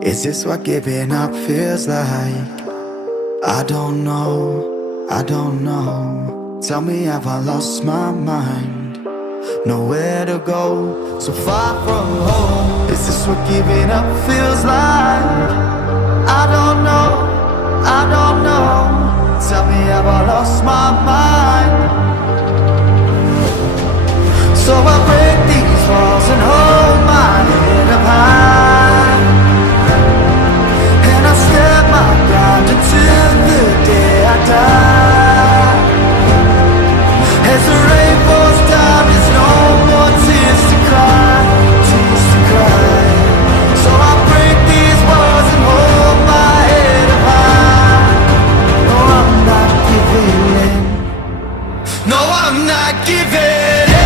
Is this what giving up feels like? I don't know, I don't know. Tell me, have I lost my mind? Nowhere to go, so far from home. Is this what giving up feels like? I don't know, I don't know. Tell me, have I lost my mind? So I break these walls and hold my head up high, and I step my ground until the day I die. As the rain falls down, there's no more tears to cry, tears to cry. So I break these walls and hold my head up high. No, I'm not giving in. No, I'm not giving in.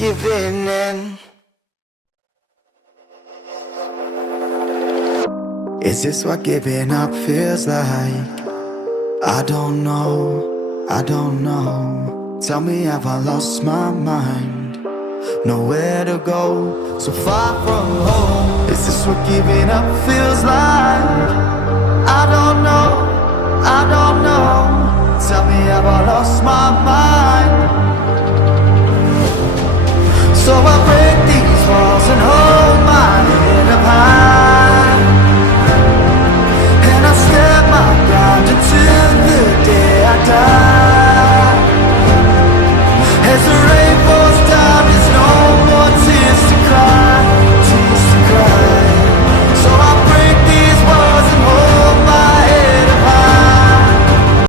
Giving in. Is this what giving up feels like? I don't know, I don't know. Tell me, have I lost my mind? Nowhere to go, so far from home. Is this what giving up feels like? I don't know, I don't know. Tell me, have I lost my mind?